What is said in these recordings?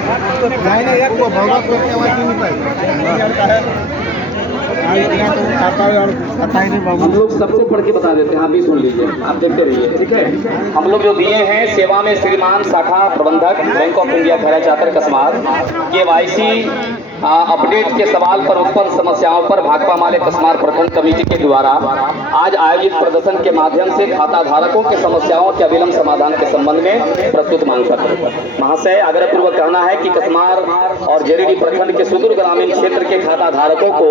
नाही नाही यार भगवान को केवायसी नहीं पाई हम लोग सबको पढ़ के बता देते हैं, आप भी सुन लीजिए, आप देखते रहिए, ठीक है। हम लोग जो दिए हैं सेवा में श्रीमान शाखा प्रबंधक Bank of India Khaira Chatar Kasmar KYC update के सवाल पर उत्पन्न समस्याओं पर भाकपा माले कस्मार प्रखंड कमेटी के द्वारा आज आयोजित प्रदर्शन के माध्यम से खाता धारकों के समस्याओं के अविलंब समाधान के संबंध में प्रस्तुत मांग पत्र। महाशय, आग्रहपूर्वक कहना है कि कस्मार और जरीरी प्रखंड के सुदूर ग्रामीण क्षेत्र के खाता धारकों को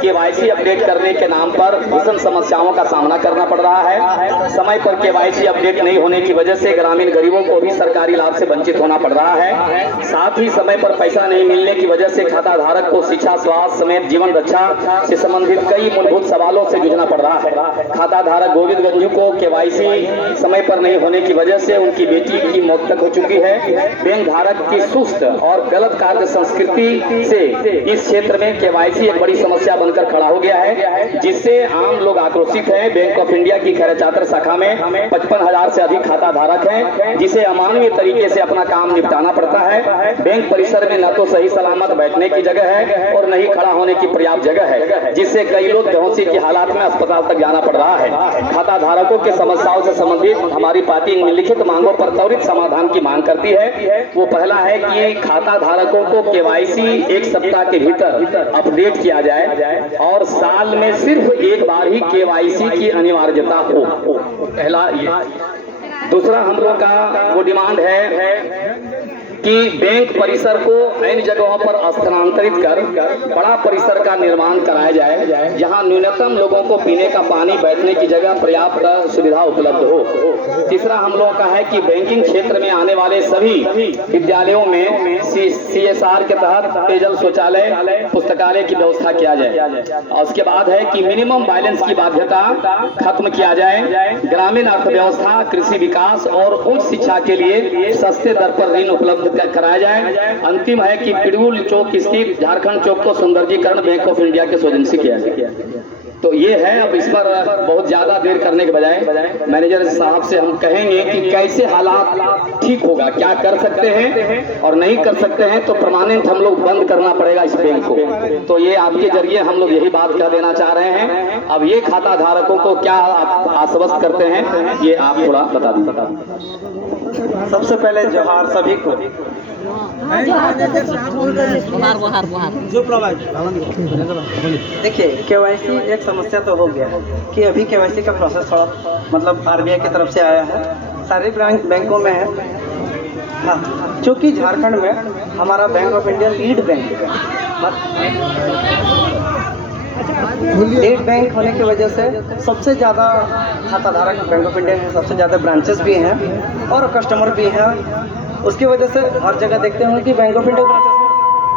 KYC अपडेट करने के नाम पर भीषण समस्याओं का सामना करना पड़ रहा है। समय पर KYC अपडेट नहीं होने की वजह से ग्रामीण गरीबों को भी सरकारी लाभ से वंचित होना पड़ रहा है। साथ ही समय पर पैसा नहीं मिलने की वजह से खाता धारक को शिक्षा, स्वास्थ्य समेत जीवन रक्षा से संबंधित कई मूलभूत सवालों से जूझना पड़ रहा है। खाता धारक गोविंद गंजू को KYC समय पर नहीं होने की वजह से उनकी बेटी की मौत तक हो चुकी है। बैंक धारक की सुस्त और गलत कार्य संस्कृति से इस क्षेत्र में KYC एक बड़ी समस्या बनकर खड़ा हो गया है, जिससे आम लोग आक्रोशित हैं। बैंक ऑफ इंडिया की खैरा चातर शाखा में 55,000 से अधिक खाता धारक हैं, जिसे अमानवीय तरीके से अपना काम निपटाना पड़ता है। बैंक परिसर में न तो सही सलामत बैठने की जगह है और नहीं खड़ा होने की पर्याप्त जगह है, जिससे कई लोग बेहोशी की हालात में अस्पताल तक जाना पड़ रहा है। खाता धारकों के समस्याओं से संबंधित हमारी पार्टी निम्नलिखित मांगों पर त्वरित समाधान की मांग करती है। वो पहला है कि खाता धारकों को KYC एक सप्ताह के भीतर अपडेट किया जाए और साल में सिर्फ एक बार ही KYC की अनिवार्यता हो। पहला ये। दूसरा हम लोग का वो डिमांड है कि बैंक परिसर को इन जगहों पर स्थानांतरित कर बड़ा परिसर का निर्माण कराया जाए, जहां न्यूनतम लोगों को पीने का पानी, बैठने की जगह, पर्याप्त सुविधा उपलब्ध हो। तीसरा हम लोगों का है कि बैंकिंग क्षेत्र में आने वाले सभी विद्यालयों में CSR के तहत पेयजल, शौचालय, पुस्तकालय की व्यवस्था किया जाए। और उसके बाद है कि मिनिमम बैलेंस की बाध्यता खत्म किया जाए। ग्रामीण अर्थव्यवस्था, कृषि विकास और उच्च शिक्षा के लिए सस्ते दर पर ऋण उपलब्ध कराया जाए। अंतिम है कि पिड़ुल चौक स्थित झारखंड चौक को सौंदर्यीकरण बैंक ऑफ इंडिया के सौजन्य से किया जाए। तो ये है। अब इस पर बहुत ज्यादा देर करने के बजाय मैनेजर साहब से हम कहेंगे कि कैसे हालात ठीक होगा, क्या कर सकते हैं और नहीं कर सकते हैं, तो परमानेंट हम लोग बंद करना पड़ेगा इस बैंक को। तो ये आपके जरिए हम लोग यही बात कह देना चाह रहे हैं। अब ये खाता धारकों को क्या आप आश्वस्त करते हैं, ये आप थोड़ा बता दीजिए। सबसे पहले जोहार सभी को। देखिए, KYC एक समस्या तो हो गया कि अभी KYC का प्रोसेस थोड़ा मतलब RBI की तरफ से आया है, सारे बैंकों में है। हाँ, चूँकि झारखंड में हमारा bank of India lead bank है, लीड बैंक होने की वजह से सबसे ज़्यादा खाता धारक बैंक ऑफ इंडिया है, सबसे ज़्यादा ब्रांचेस भी हैं और कस्टमर भी हैं। उसकी वजह से हर जगह देखते हैं कि बैंक ऑफ इंडिया ब्रांचेस में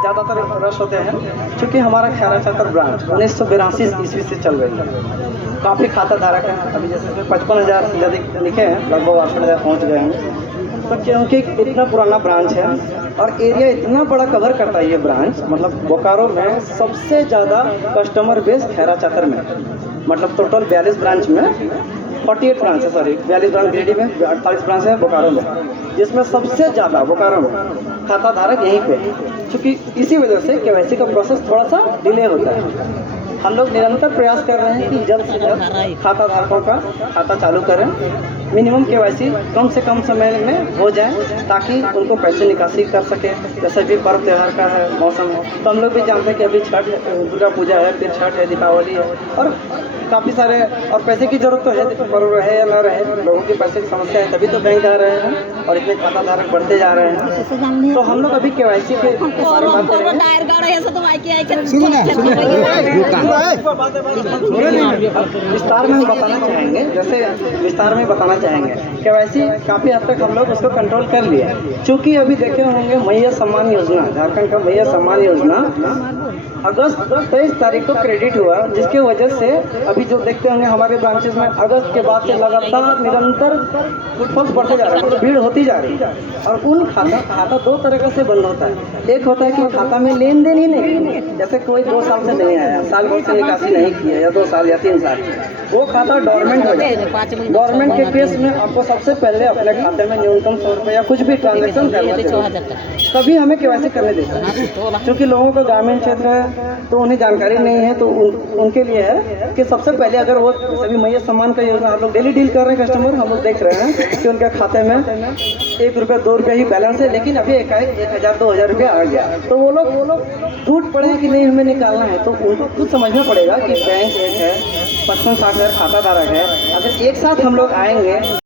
ज़्यादातर रश होते हैं। क्योंकि हमारा खैरा चातर ब्रांच 1982 ईस्वी से चल रही है, काफ़ी खाता धारक हैं। अभी जैसे 55,000 से अधिक लिखे हैं, लगभग 68,000 पहुँच गए हैं। तो क्योंकि इतना पुराना ब्रांच है और एरिया इतना बड़ा कवर करता है ये ब्रांच, मतलब बोकारो में सबसे ज़्यादा कस्टमर बेस खैरा चातर में, मतलब टोटल 42 ब्रांच में 48 ब्रांच है, सॉरी 42 ब्रांच गिरिडीह में, 48 ब्रांच है बोकारो में, जिसमें सबसे ज़्यादा बोकारो में खाता धारक यहीं पे। क्योंकि इसी वजह से KYC का प्रोसेस थोड़ा सा डिले होता है। हम लोग निरंतर प्रयास कर रहे हैं कि जल्द से जल्द खाता धारकों का खाता चालू करें, मिनिमम KYC कम से कम समय में हो जाए, ताकि उनको पैसे निकासी कर सके। जैसे भी पर्व त्यौहार का है, मौसम है, तो हम लोग भी जानते हैं कि अभी छठ, दुर्गा पूजा है, फिर छठ है, दीपावली है और काफ़ी सारे और पैसे की जरूरत तो है, पर्व रहे या ना रहे, लोगों की पैसे की समस्या है, तभी तो बैंक आ रहे हैं और इतने खाता धारक बढ़ते जा रहे हैं। तो हम लोग अभी KYC के बारे में बात करेंगे। विस्तार में हम बताना चाहेंगे, जैसे विस्तार में बताना चाहेंगे KYC काफ़ी हद तक हम लोग उसको कंट्रोल कर लिए। चूँकि अभी देखे होंगे मैया सम्मान योजना, झारखंड का मैया सम्मान योजना अगस्त 23 तारीख को क्रेडिट हुआ, जिसके वजह से अभी जो देखते होंगे हमारे ब्रांचेस में अगस्त के बाद से लगातार निरंतर फुटफॉल्स बढ़ते जा रहे हैं, मतलब भीड़ होती जा रही है। और उन खाता दो तरीके से बंद होता है। एक होता है कि खाता में लेन देन ही नहीं, जैसे कोई 2 साल से नहीं आया, साल भर से निकासी नहीं की है, या 2 साल या 3 साल, वो खाता डॉर्मेंट हो जाए। डॉर्मेंट के केस में आपको सबसे पहले अपने खाते में न्यूनतम 100 रुपये या कुछ भी ट्रांजेक्शन करना चाहिए, तभी हमें केवाईसी करने देते हैं। क्योंकि लोगों को ग्रामीण क्षेत्र है तो उन्हें जानकारी नहीं है, तो उनके लिए है कि सबसे पहले अगर वो सभी मैया सम्मान का योजना आप लोग डेली डील कर रहे हैं, कस्टमर हम लोग देख रहे हैं कि उनके खाते में 1 रुपया 2 रुपये ही बैलेंस है, लेकिन अभी 1000-2000 रुपया आ गया, तो वो लोग टूट पड़े कि नहीं हमें निकालना है। तो उनको खुद समझना पड़ेगा कि बैंक एक है, 55-60 हज़ार खाता धारक है, अगर एक साथ हम लोग आएंगे